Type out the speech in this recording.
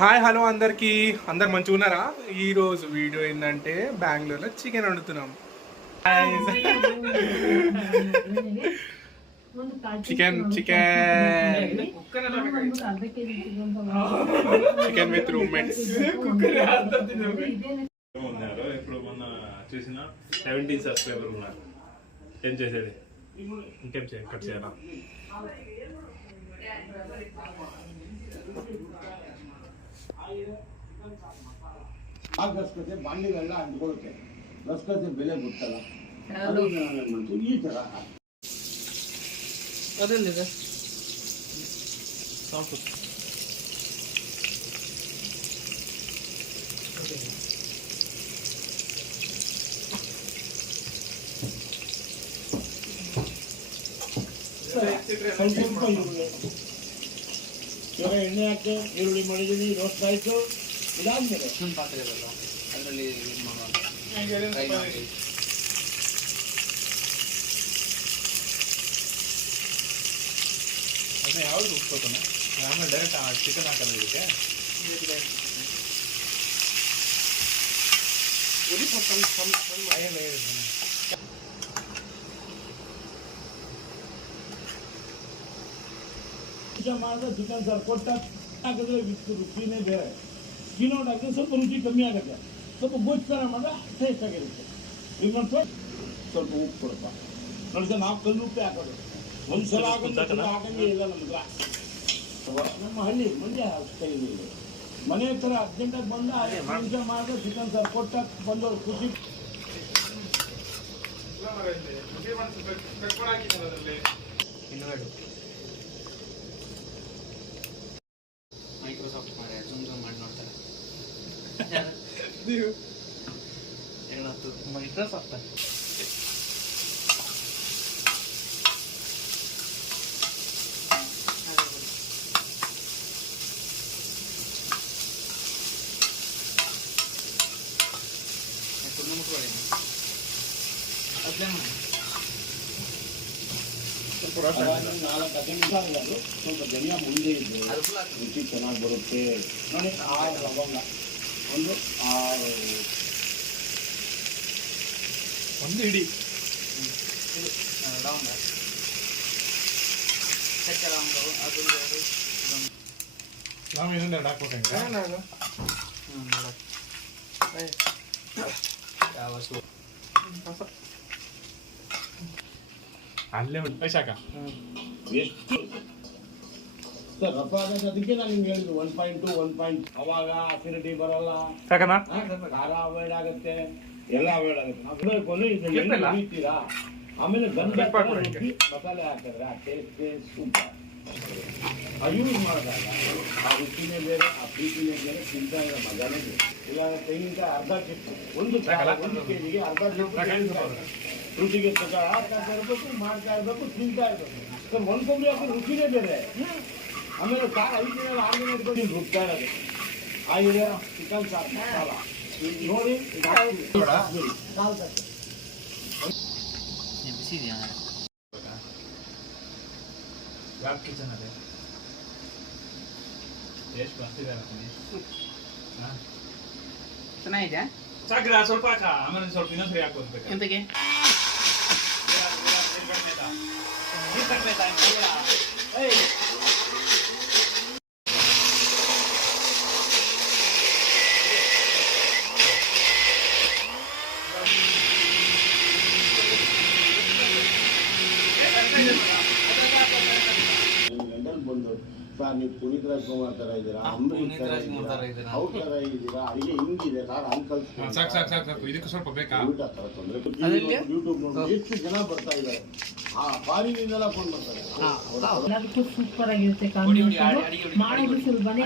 Hi hello అందరికీ అందరు మంచిగా ఉన్నారా? ఈరోజు వీడియో ఏంటంటే బెంగళూరులో చికెన్ వండుతున్నాం. Chicken chicken chicken with roommates. ఇప్పుడు మొన్న చూసిన 17 సబ్స్క్రైబర్ ఉన్నారు. ఏం చేసేది, ఇంకేం చేయాలి, కట్ చేయాలా? ಬಾಂಡಿಗೆಲ್ಲ ಅಂಟ್ಕೊಳುತ್ತೆ. ರಸ್ಕತೆ ಬೆಲೆ ಗೊತ್ತಲ್ಲ, ಈ ತರ ಅದೆಲ್ಲಿದೆ ಇವಾಗ ಎಣ್ಣೆ ಹಾಕಿ ಈರುಳ್ಳಿ ಮಾಡಿದ್ದೀನಿ, ರೋಸ್ಟ್ ಆಯಿತು. ಇದಾದ್ಮೇಲೆ ಅದರಲ್ಲಿ ಅದನ್ನ ಯಾವ್ದು ರುಬ್ಕೋತಾನೆ, ಆಮೇಲೆ ಡೈರೆಕ್ಟ್ ಚಿಕನ್ ಹಾಕೋದು ಇದಕ್ಕೆ. ಮಾಡಿದ್ರೆ ಚಿಕನ್ ಸಾರು ಕೊಟ್ಟ ಹಾಕಿದ್ರೆ ವಿತ್ತು ರುಚಿನೇ ಬೇರೆ. ಕಿನೋಟ್ ಹಾಕಿದ್ರೆ ಸ್ವಲ್ಪ ರುಚಿ ಕಮ್ಮಿ ಆಗುತ್ತೆ, ಸ್ವಲ್ಪ ಗೋಚರ ಮಾಡಿದ್ರೆ ಟೇಸ್ಟ್ ಆಗಿರುತ್ತೆ. ಇನ್ನೊಂದು ಸ್ವಲ್ಪ ಉಪ್ಪು ಕೊಡಪ್ಪ. ನೋಡಿ ಸರ್, ನಾವು ಕಲ್ಲು ಉಪ್ಪೆ ಹಾಕೋದು ಒಂದ್ಸಲ ಹಾಕಂಗೆ ಇಲ್ಲ ನಮ್ಗೆ. ನಮ್ಮ ಹಳ್ಳಿ ಮಂಡ್ಯ ಸ್ಟೈಲ್ ಇದೆ. ಮನೆ ಹತ್ರ ಅರ್ಜೆಂಟಾಗಿ ಬಂದ 5 ನಿಮಿಷ ಮಾಡಿದ್ರೆ ಚಿಕನ್ ಸಾರು ಕೊಟ್ಟ ಬಂದವ್ರು ಖುಷಿ. ಮೈಕ್ರೋಸಾಫ್ಟ್ ಮಾಡಿ ನೋಡ್ತಾರೆ. ಮೈಕ್ರೋಸಾಫ್ಟ್ ನಾಲ್ಕು ನಿಮಿಷ ಆಗೋದು. ಸ್ವಲ್ಪ ಧನಿಯಾ ಮುಂದೆ ಇದ್ದು ರುಚಿ ಚೆನ್ನಾಗಿ ಬರುತ್ತೆ. ನೋಡಿ, 6 ಲವಂಗ, ಒಂದು ಇಡೀ ಲವಂಗ, ಚಕ್ಕೆ ಲವಂಗವು ಅದೊಂದು ನಾವು ಇನ್ನೊಂದು 2 ಹಾಕ್ಬೇಕಂಗ. ಅಲ್ಲೇ ಉಂಟು ಶಾಖ ಎಷ್ಟು ಸರ್ ರಫ ಆಗೋದು. ಅದಕ್ಕೆ ನಾನು ನಿಮ್ಗೆ ಹೇಳಿದ್ದು 1.2 1. ಅವಾಗ ಅಸಿಡಿಟಿ ಬರಲ್ಲ, ಸಾಕನಾ? ಖಾರ ಅವಾಯ್ಡ್ ಆಗುತ್ತೆ, ಎಲ್ಲ ಅವಾಯ್ಡ್ ಆಗುತ್ತೆ. ಇದನ್ನ ಹಿಡಿತೀರಾ, ಆಮೇಲೆ ಗಂಧ ರುಬ್ಬಿ ಮಸಾಲೆ ಹಾಕಿದ್ರೆ ಆ ಟೇಸ್ಟ್ ಸೂಪರ್. ಅದು ಯೂಸ್ ಮಾಡಿದಾಗ ಆ ರುಚಿನೇ ಬೇರೆ, ಆ ಪ್ರೀತಿನೇ ಬೇರೆ, ತಿಂತಾ ಇರೋ ಮಜಾನೇ ಬೇರೆ. ಇಲ್ಲ ತೆಂಗಿನಕಾಯಿ ಅರ್ಧ ಕೆಟ್ಟು ಒಂದು ಕೆಜಿಗೆ ಅರ್ಧ ಕೆಟ್ಟು ರುಚಿಗೆ ಹಾಕ್ತಾ ಇರಬೇಕು, ಮಾಡ್ತಾ ಇರಬೇಕು, ತಿಂತಾ ಇರಬೇಕು. ಸರ್ ಒಂದು ಕೊಬ್ಬರಿ ಹಾಕಿದ್ರೆ ರುಚಿನೇ ಬೇರೆ. ಆಮೇಲೆ ಸಾರು 5 ದಿನ 6 ದಿನ ಇಟ್ಕೊಂಡು ನೀವು ರುಬ್ತಾ ಇರೋದು. ಆಗಿದೆ ಚಿಕನ್ ಸಾರು ಮಸಾಲ ನೋಡಿ. ಬಿಸಿ ಇದೆಯಾ? ಲ್ಯಾಬ್ ಕಿಚನ್ ಅದೇ ಎಷ್ಟು ಬರ್ತಿದೆ ಚೆನ್ನಾಗಿದೆ. ಸಾಕಿದ ಸ್ವಲ್ಪ ಹಾಕ, ಆಮೇಲೆ ಸ್ವಲ್ಪ ಇನ್ನೊಂದ್ಸರಿ ಹಾಕೋದ್ಬೇಕು. ಎಂತಕ್ಕೆ ಬಂದು ಸರ್ ನೀವು ಪುನೀತ್ ರಾಜ್ಕುಮಾರ್ ತರ ಇದ್ದೀರಾ, ಅಂಬರೀಷ್ ತರ ಇದ್ದೀರಾ, ಅವ್ರ ತರ ಇದ್ದೀರಾ, ಅಡಿಗೆ ಹಿಂಗಿದೆ ಸರ್ ಅಂಕಲ್. ಸಾಕು ಇದಕ್ಕೆ ಸ್ವಲ್ಪ ಬೇಕಾ ತೊಂದರೆ. ಯೂಟ್ಯೂಬ್ ನೋಡಿ ಎಷ್ಟು ಜನ ಬರ್ತಾ ಇದ್ದಾರೆ, ಆ ಫಾರಿನಿಂದೆಲ್ಲ ಫೋನ್ ಬರ್ತಾರೆ. ಎಲ್ಲದಕ್ಕೂ ಸೂಪರ್ ಆಗಿರುತ್ತೆ. ಮಾಡೋದು ಸುಲಭನೇ.